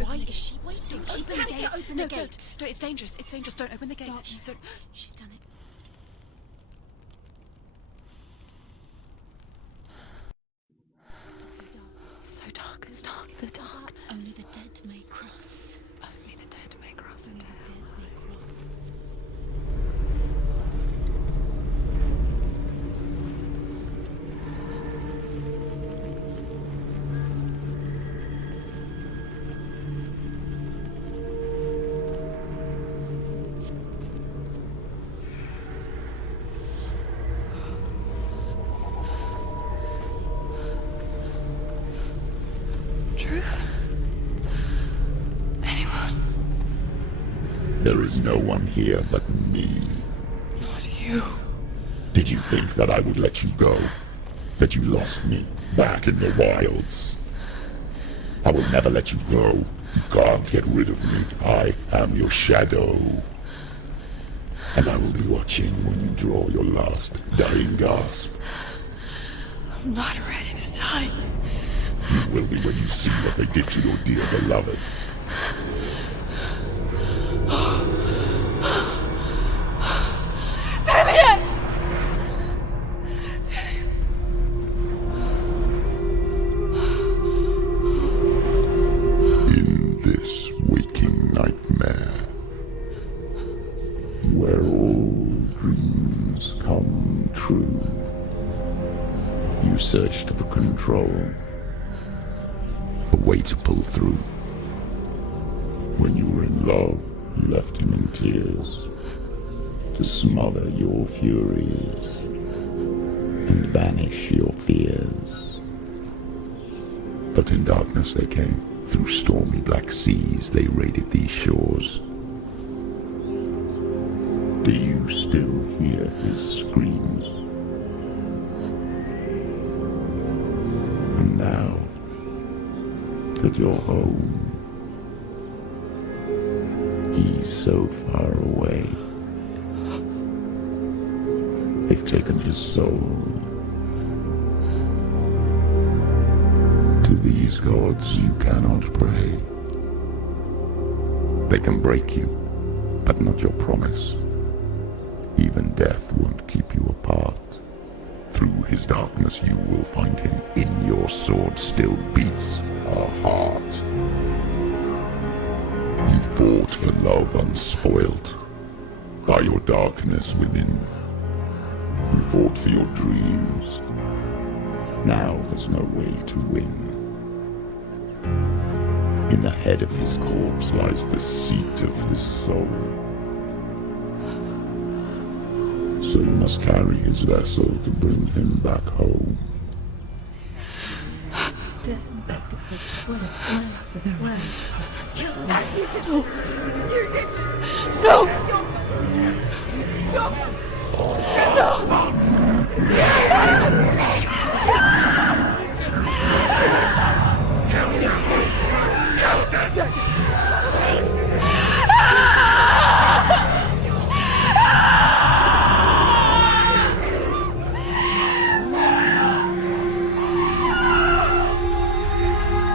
Why is she waiting? She Open the gate. open the gate. No, it's dangerous. It's dangerous. Don't open the gate. Don't. She's done it. It's so dark. It's dark. The dark. Only the dead may cross. Only the dead may cross into hell. Truth? Anyone? There is no one here but me. Not you. Did you think that I would let you go? That you lost me back in the wilds? I will never let you go. You can't get rid of me. I am your shadow. And I will be watching when you draw your last dying gasp. I'm not ready to die. You will be when you see what they did to your dear beloved. In this waking nightmare, where all dreams come true, you searched for control. A way to pull through. When you were in love, you left him in tears to smother your furies and banish your fears. But in darkness they came. Through stormy black seas they raided these shores. Do you still hear his screams? And now that you're home, he's so far away. They've taken his soul. To these gods you cannot pray. They can break you, but not your promise. Even death won't keep you apart. Through his darkness you will find him. In your sword still beats a heart. You fought for love unspoilt by your darkness within. You fought for your dreams. Now there's no way to win. In the head of his corpse lies the seat of his soul. So you must carry his vessel to bring him back home.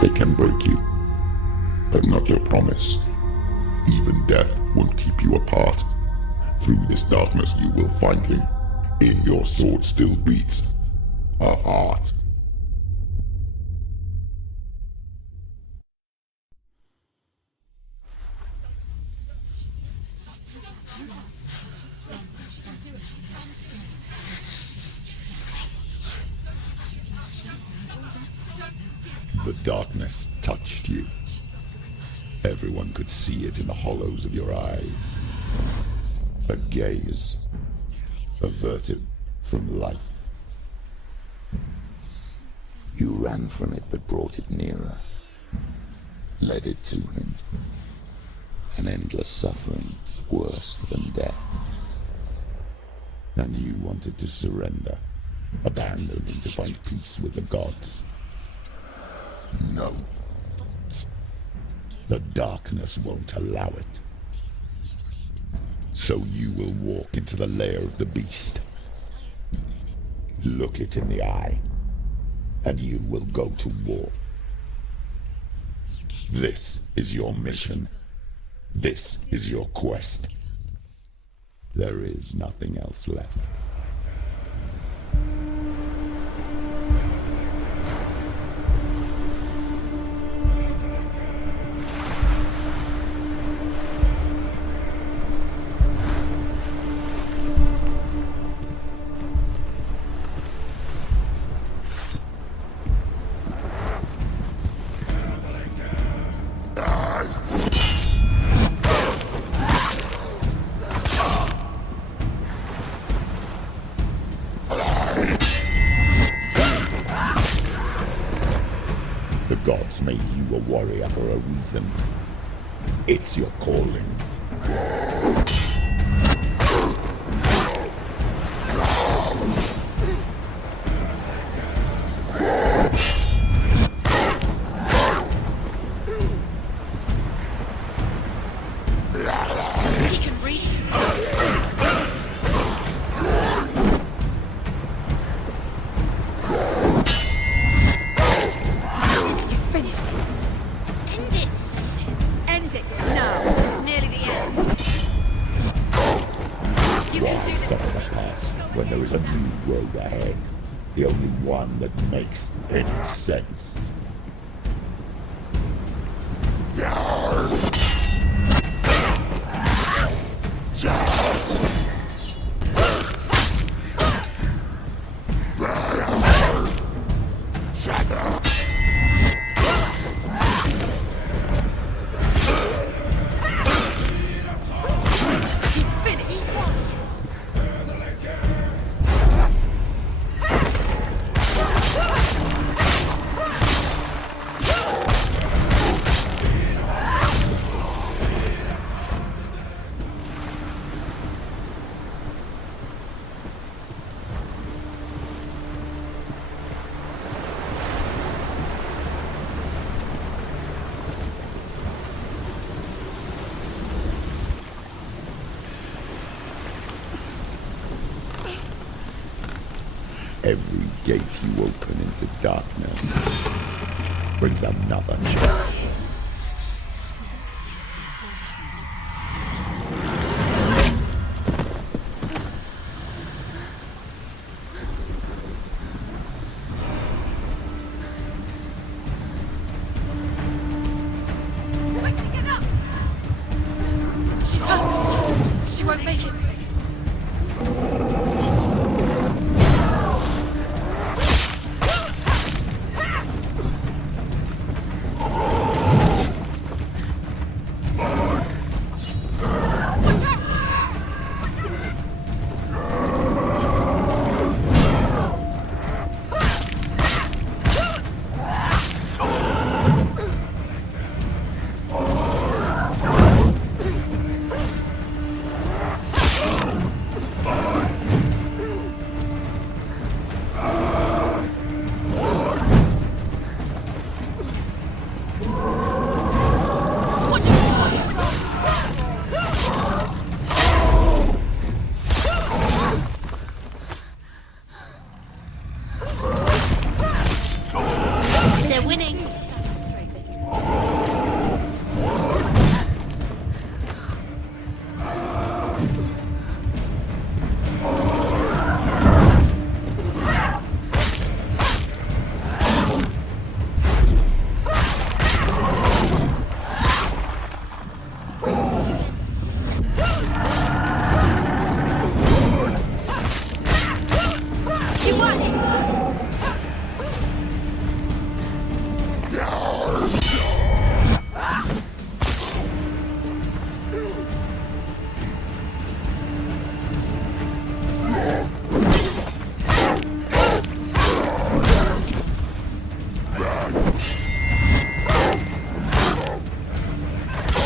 They can break you, but not your promise. Even death won't keep you apart. Through this darkness you will find him. In your sword still beats a heart. The darkness touched you. Everyone could see it in the hollows of your eyes. A gaze averted from life. You ran from it but brought it nearer. Led it to him. An endless suffering, worse than death. And you wanted to surrender, abandon him to find peace with the gods. No. The darkness won't allow it. So you will walk into the lair of the beast. Look it in the eye, and you will go to war. This is your mission. This is your quest. There is nothing else left. The gods made you a warrior for a reason. It's your calling. He can read you. You've finished it. End it! End it now. This is nearly the end. You can do Set this. of the past when there is a new road ahead. The only one that makes any sense. He's finished. Every gate you open into darkness brings another challenge. Quickly get up. She's hurt. She won't make it. They're winning! Stand up straight. You won it!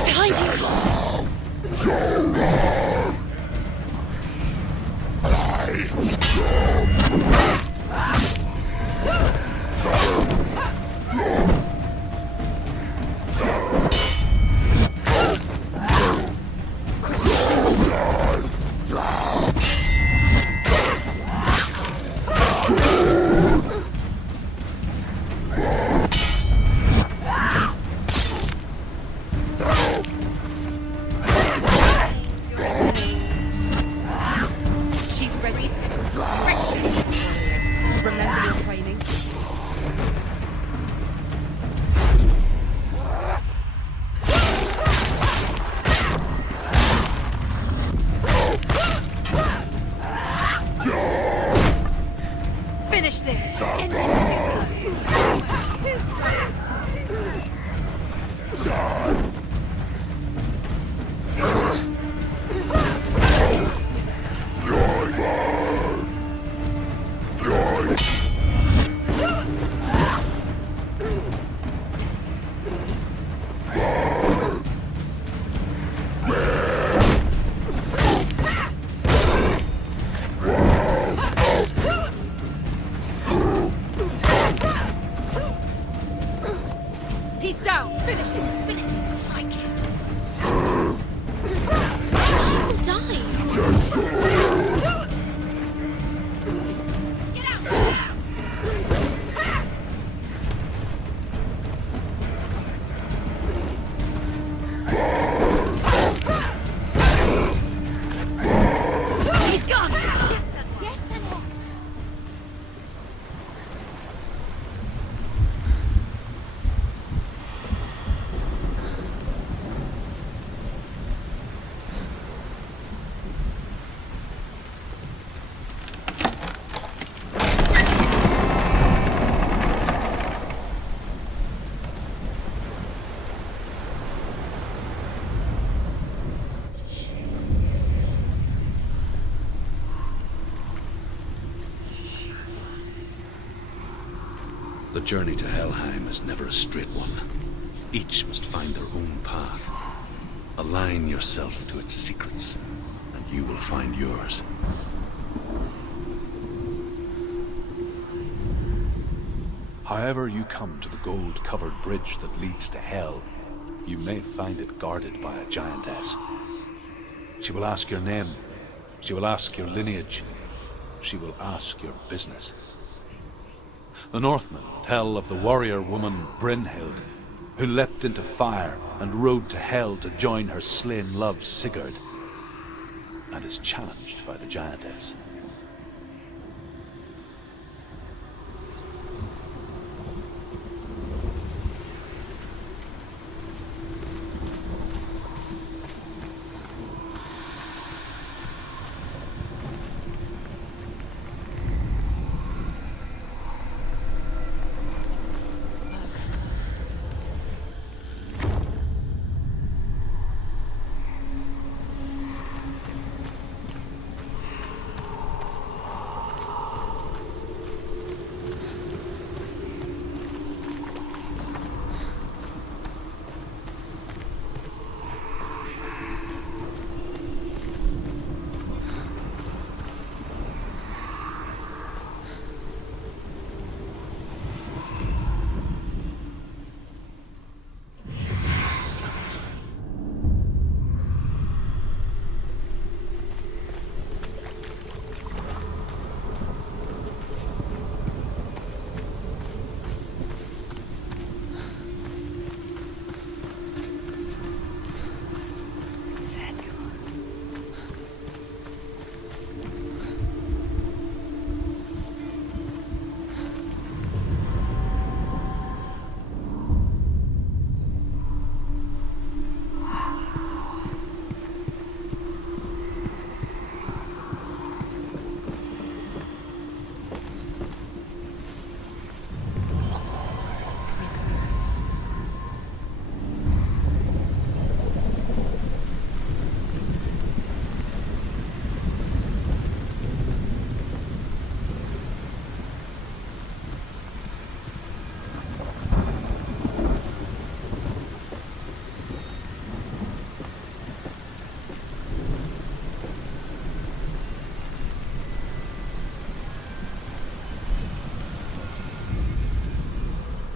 Behind you. He's gone! Yes, Senua. Yes, Senua. The journey to Helheim is never a straight one. Each must find their own path. Align yourself to its secrets, and you will find yours. However you come to the gold-covered bridge that leads to Hell, you may find it guarded by a giantess. She will ask your name. She will ask your lineage. She will ask your business. The Northmen tell of the warrior woman Brynhild, who leapt into fire and rode to Hell to join her slain love Sigurd, and is challenged by the giantess.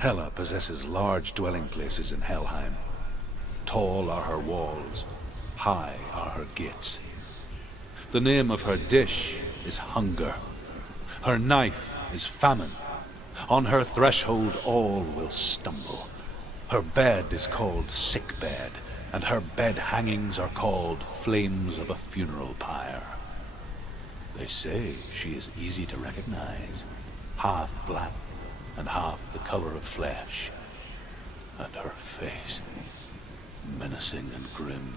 Hela possesses large dwelling places in Helheim. Tall are her walls, high are her gates. The name of her dish is hunger. Her knife is famine. On her threshold all will stumble. Her bed is called sick bed, and her bed hangings are called flames of a funeral pyre. They say she is easy to recognize, half black and half the color of flesh, and her face menacing and grim.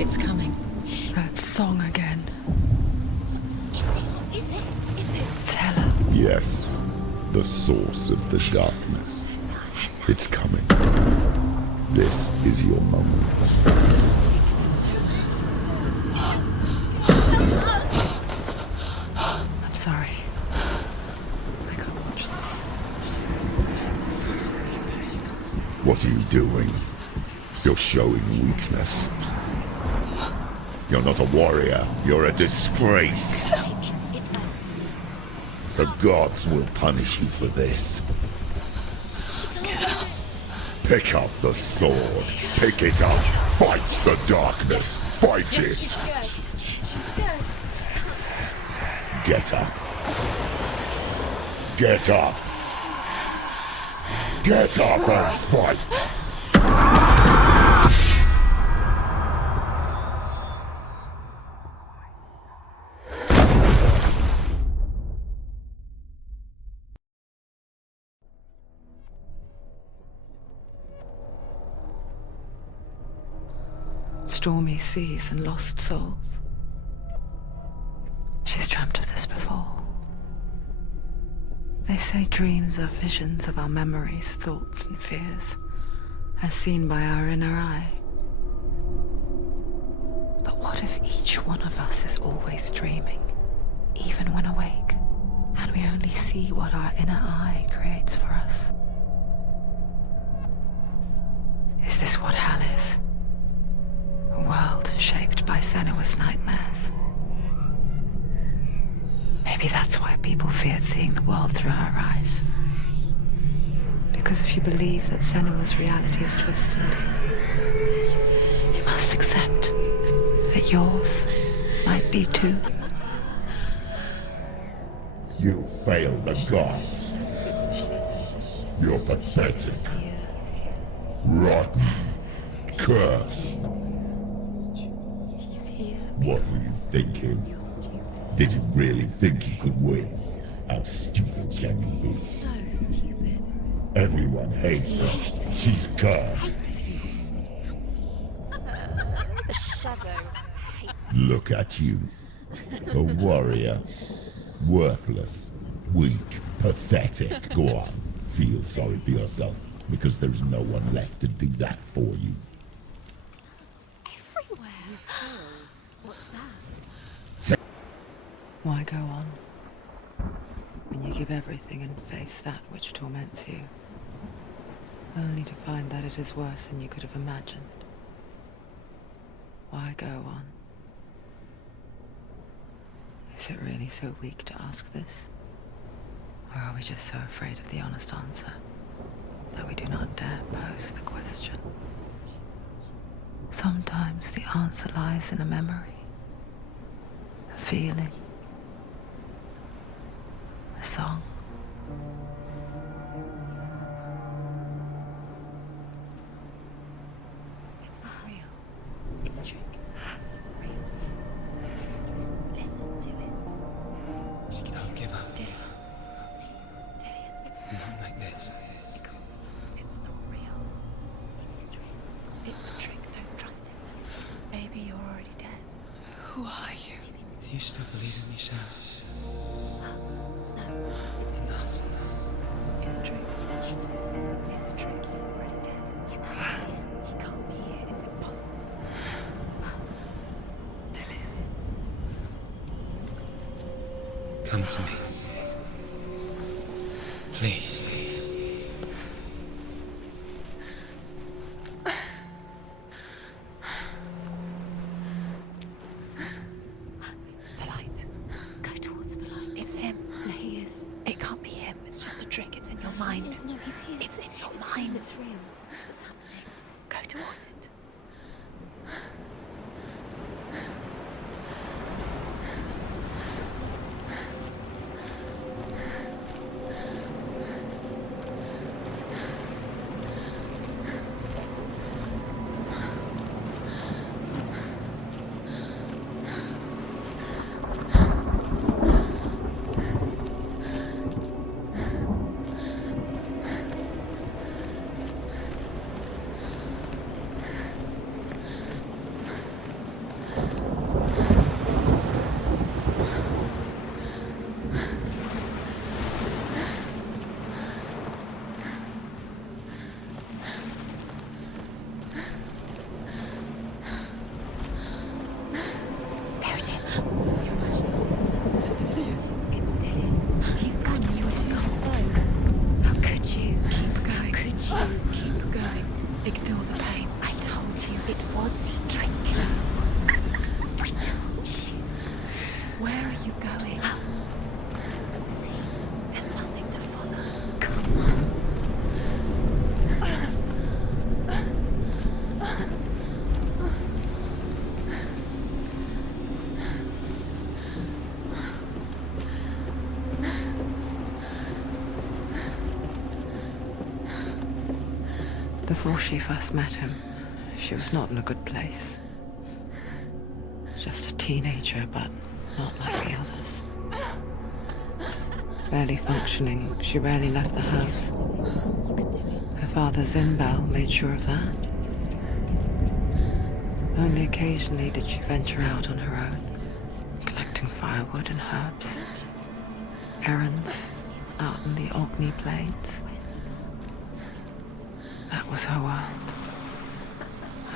It's coming. That song again. Is it? It's Hela. Yes, the source of the darkness. It's coming. This is your moment. I'm sorry. I can't watch this. What are you doing? You're showing weakness. You're not a warrior. You're a disgrace. The gods will punish you for this. Pick up the sword. Pick it up. Fight the darkness. Fight it. Get up. Get up. Get up and fight. Stormy seas and lost souls. She's dreamt of this before. They say dreams are visions of our memories, thoughts and fears, as seen by our inner eye. But what if each one of us is always dreaming, even when awake, and we only see what our inner eye creates for us? Is this what hell is? A world shaped by Senua's nightmares. Maybe that's why people feared seeing the world through her eyes. Because if you believe that Senua's reality is twisted, you must accept that yours might be too. You failed the gods. You're pathetic. Rotten. Cursed. What were you thinking? Did you really think you could win? How stupid can you be? So stupid. Everyone hates her. She's cursed. The shadow hates. Look at you. A warrior. Worthless. Weak. Pathetic. Go on. Feel sorry for yourself, because there's no one left to do that for you. Everywhere. What's that? Why go on when you give everything and face that which torments you, only to find that it is worse than you could have imagined? Why go on? Is it really so weak to ask this? Or are we just so afraid of the honest answer that we do not dare pose the question? Sometimes the answer lies in a memory, a feeling, a song. It's not real. It's a trick. It's not real. It's real. Listen to it. She can Don't give up. Did it. It's Not like this. It's not real. It is real. It's a trick. Don't trust it. Maybe you're already dead. Who are you? Do you still believe in me, Shadow? No, it's enough. It's a trick. She knows it's him. It's a trick. He's already dead. He can't be here. It's impossible. Come to me. Please. The light. Go towards the light. It's him. There he is. It can't be him. It's just a trick. It's in your mind. No, he's here. It's in your mind. It's real. What's happening? Go towards it. Drink. I told you. Where are you going? See, there's nothing to follow. Come on. Before she first met him, she was not in a good place. Just a teenager, but not like the others. Barely functioning, she rarely left the house. You can do it. Her father's in-bell made sure of that. Only occasionally did she venture out on her own, collecting firewood and herbs. Errands out in the Orkney Plains. That was her world.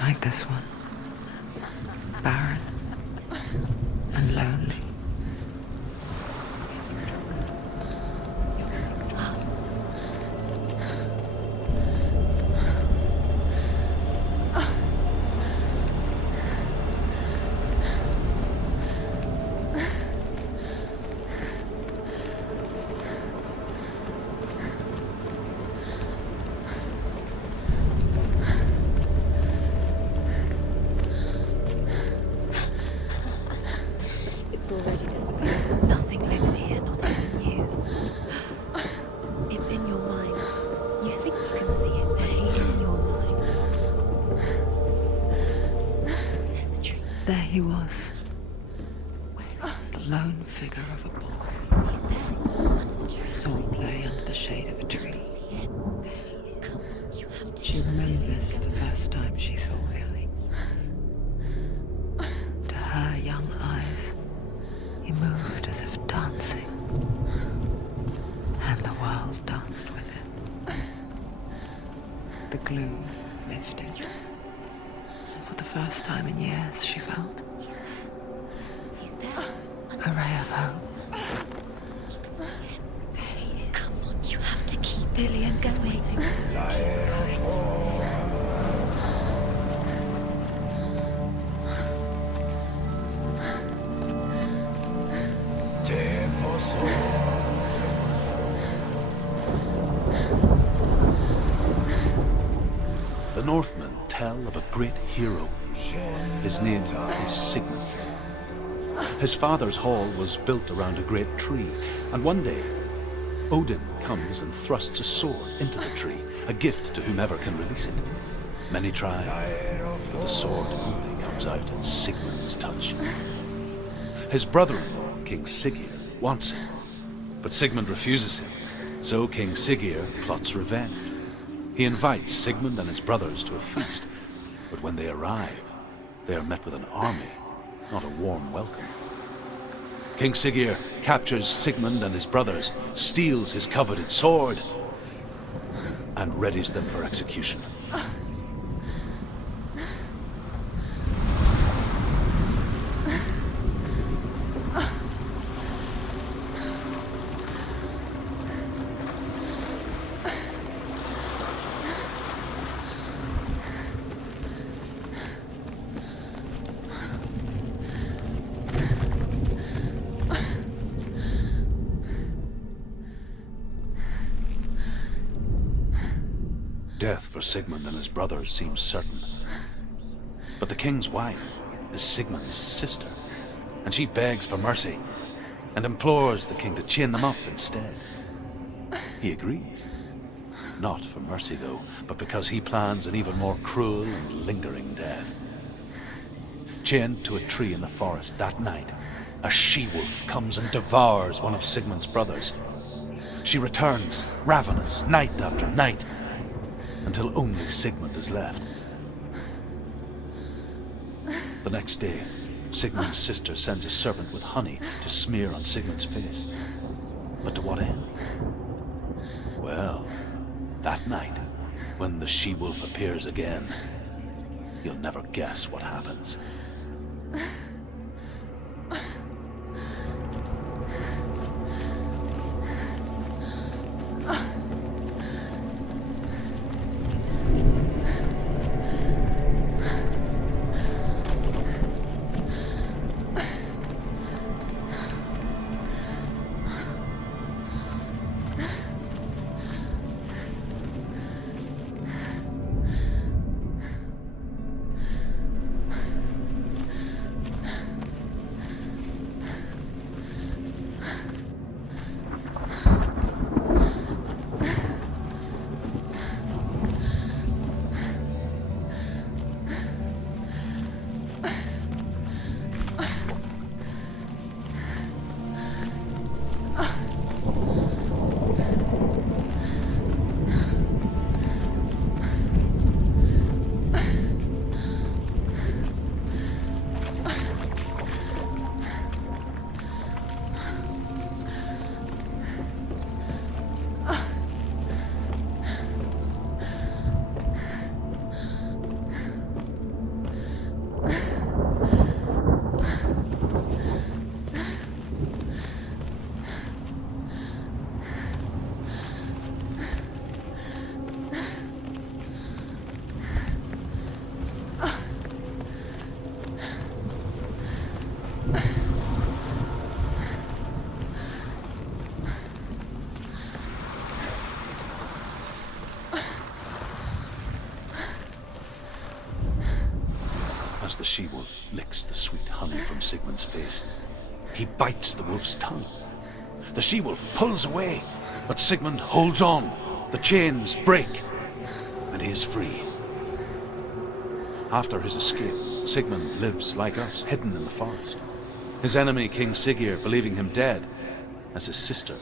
Like this one. Barren and lonely. It's already disappeared. Nothing lives here, not even you. It's in your mind. You think you can see it, but it's in your mind. There's the tree. There he was. The lone figure of a boy. He's there, under the tree. Saw play under the shade of a tree. See him. Come on, you have to. She remembers the first time she saw him. To her young eyes, he moved as if dancing. And the world danced with him. The gloom lifted. And for the first time in years, she felt He's there. a ray of hope. You can see him. There he is. Come on, you have to keep Dillian is waiting. The Northmen tell of a great hero. His name is Sigmund. His father's hall was built around a great tree, and one day, Odin comes and thrusts a sword into the tree, a gift to whomever can release it. Many try, but the sword only comes out at Sigmund's touch. His brother-in-law, King Siggeir, wants it, but Sigmund refuses him, so King Siggeir plots revenge. He invites Sigmund and his brothers to a feast, but when they arrive, they are met with an army, not a warm welcome. King Siggeir captures Sigmund and his brothers, steals his coveted sword, and readies them for execution. Death for Sigmund and his brothers seems certain. But the king's wife is Sigmund's sister, and she begs for mercy and implores the king to chain them up instead. He agrees. Not for mercy, though, but because he plans an even more cruel and lingering death. Chained to a tree in the forest that night, a she-wolf comes and devours one of Sigmund's brothers. She returns, ravenous, night after night, until only Sigmund is left. The next day, Sigmund's sister sends a servant with honey to smear on Sigmund's face. But to what end? Well, that night, when the she-wolf appears again, you'll never guess what happens. as the she-wolf licks the sweet honey from Sigmund's face. He bites the wolf's tongue. The she-wolf pulls away, but Sigmund holds on. The chains break, and he is free. After his escape, Sigmund lives like us, hidden in the forest. His enemy, King Siggeir, believing him dead, as his sister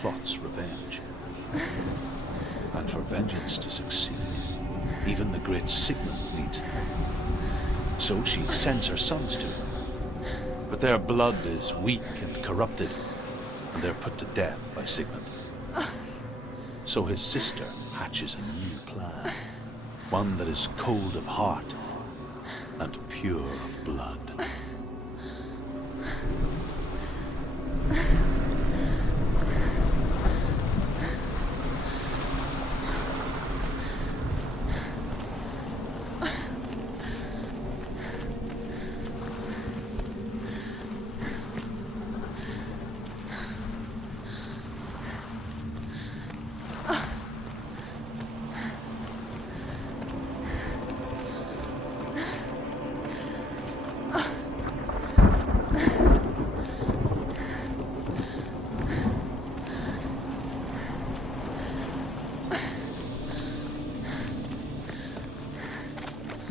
plots revenge. And for vengeance to succeed, even the great Sigmund needs him. So she sends her sons to him. But their blood is weak and corrupted, and they're put to death by Sigmund. So his sister hatches a new plan, one that is cold of heart and pure of blood.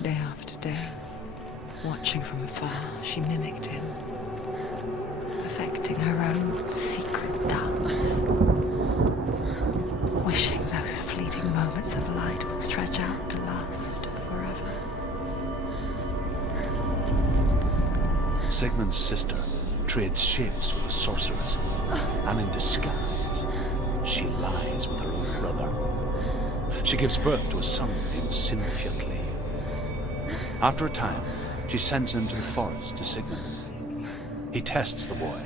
Day after day, watching from afar, she mimicked him, perfecting her own secret dance, wishing those fleeting moments of light would stretch out to last forever. Sigmund's sister trades shapes with a sorceress, and in disguise, she lies with her own brother. She gives birth to a son named Sinfjotli. After a time, she sends him to the forest to Sigmund. He tests the boy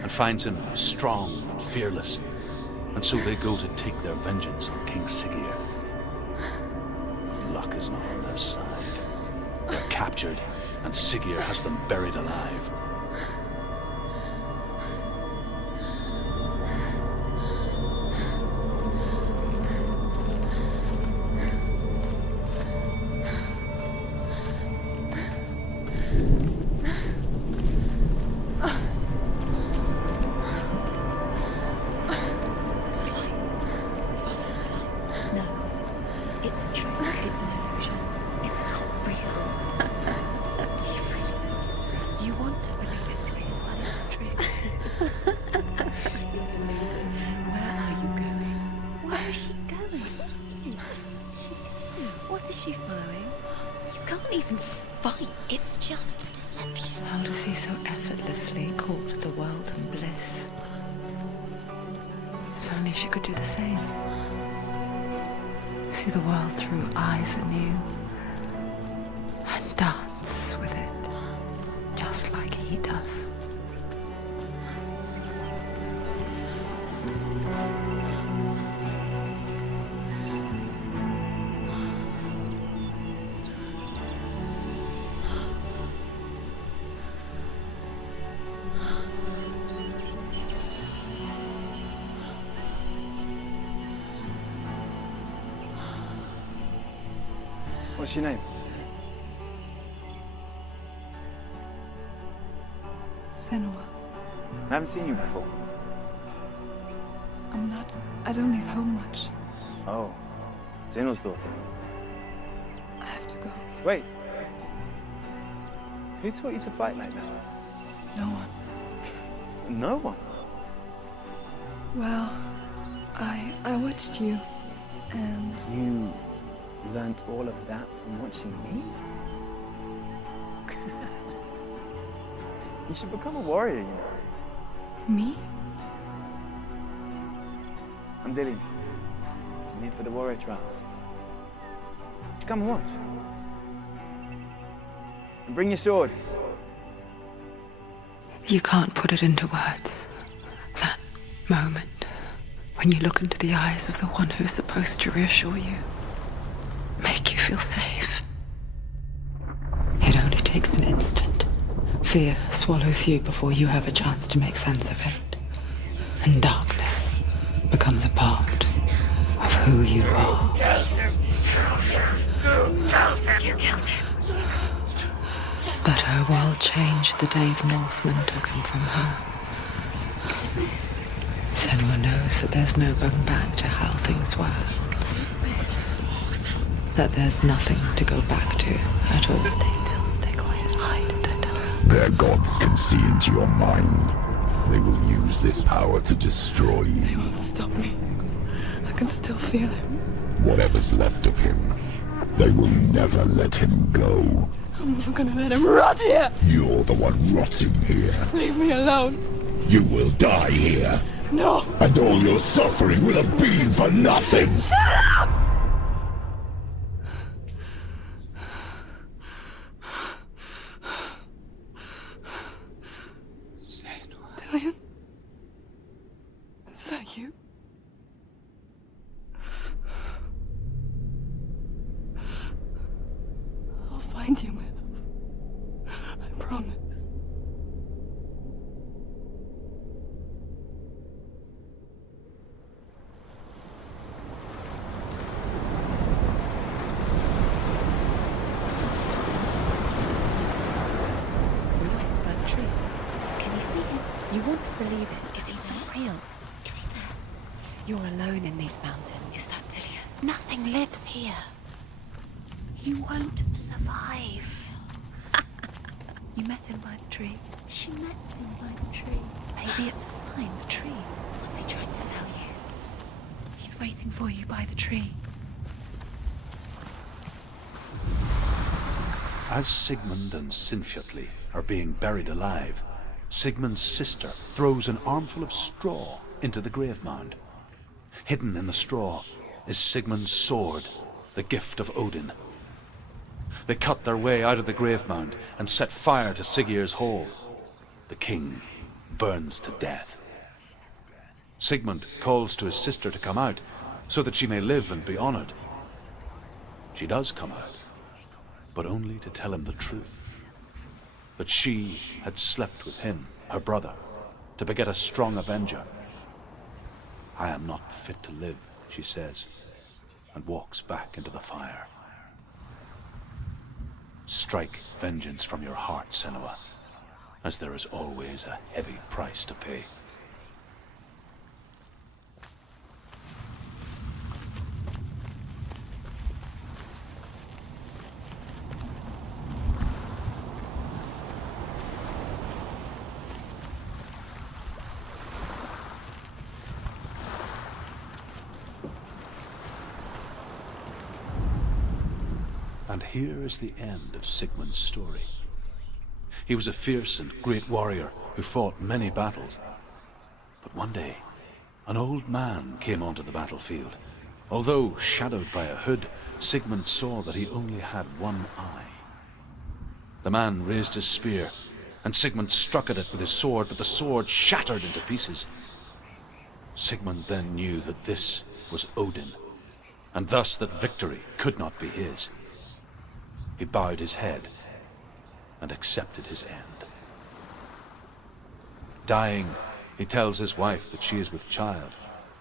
and finds him strong and fearless, and so they go to take their vengeance on King Siggeir. Luck is not on their side. They're captured, and Siggeir has them buried alive. No, it's a trick. It's an illusion. It's not real. Don't you really know it's real? You want to believe it's real, but it's a trick. You're deluded. Where are you going? Where is she going? What is she following? You can't even fight. It's just deception. How does he so effortlessly court the world and bliss? If only she could do the same. See the world through eyes anew and dance with it, just like he does. What's your name? Senua. I haven't seen you before. I don't leave home much. Oh, Zenua's daughter. I have to go. Wait. Who taught you to fight like that? No one. No one. Well, I watched you, and You learnt all of that from watching me? You should become a warrior, you know. me? I'm Dilly. I'm here for the warrior trials. Just come and watch. And bring your sword. You can't put it into words. That moment when you look into the eyes of the one who's supposed to reassure you, make you feel safe. It only takes an instant. Fear swallows you before you have a chance to make sense of it. And darkness becomes a part of who you are. You killed him. But her world changed the day the Northmen took him from her. Senua knows that there's no going back to how things were. That there's nothing to go back to at all. Stay still, stay quiet, hide, don't tell her. Their gods can see into your mind. They will use this power to destroy you. They won't stop me. I can still feel him. Whatever's left of him, they will never let him go. I'm not gonna let him rot here! You're the one rotting here. Leave me alone! You will die here. No! And all your suffering will have been for nothing. Shut up! Dillion? Is that you? I'll find you, my love. I promise. Blocked by the tree. Can you see him? You want to believe it. Is he It's there? not real. Is he there? You're alone in these mountains. Is that Dillion? Nothing lives here. You won't survive. You met him by the tree. She met him by the tree. Maybe it's a sign, the tree. What's he trying to tell you? He's waiting for you by the tree. As Sigmund and Sinfjotli are being buried alive, Sigmund's sister throws an armful of straw into the grave mound. Hidden in the straw is Sigmund's sword, the gift of Odin. They cut their way out of the grave mound and set fire to Siggeir's hall. The king burns to death. Sigmund calls to his sister to come out so that she may live and be honored. She does come out, but only to tell him the truth. That she had slept with him, her brother, to beget a strong avenger. I am not fit to live, she says, and walks back into the fire. Strike vengeance from your heart, Senua, as there is always a heavy price to pay. And here is the end of Sigmund's story. He was a fierce and great warrior who fought many battles. But one day, an old man came onto the battlefield. Although shadowed by a hood, Sigmund saw that he only had one eye. The man raised his spear, and Sigmund struck at it with his sword, but the sword shattered into pieces. Sigmund then knew that this was Odin, and thus that victory could not be his. He bowed his head and accepted his end. Dying, he tells his wife that she is with child,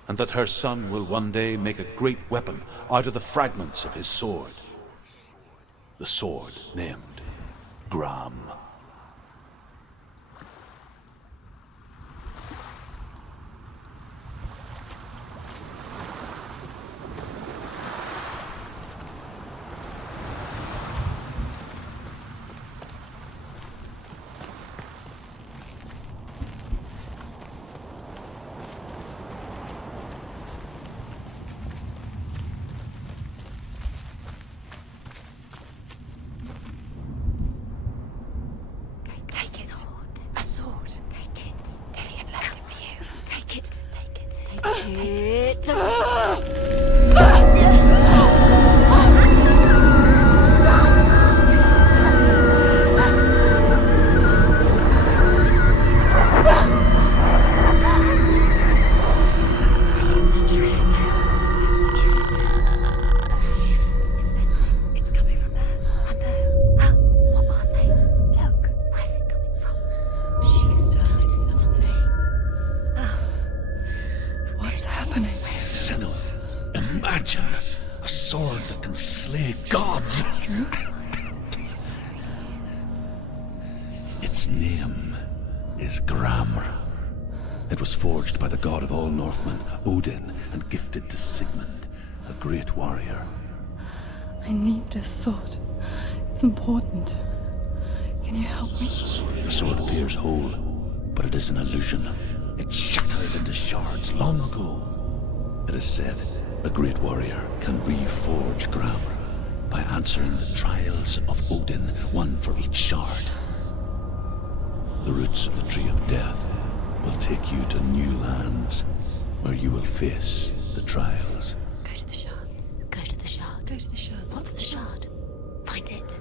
and that her son will one day make a great weapon out of the fragments of his sword. The sword named Gram. What's happening? Senua. Its name is Gramr. It was forged by the god of all Northmen, Odin, and gifted to Sigmund, a great warrior. I need this sword. It's important. Can you help me? The sword appears whole, but it is an illusion. It shattered into shards long ago. It is said a great warrior can reforge Gramr by answering the trials of Odin, one for each shard. The roots of the Tree of Death will take you to new lands where you will face the trials. Go to the shards. Go to the shard. Go to the shards. What's the shard? Find it.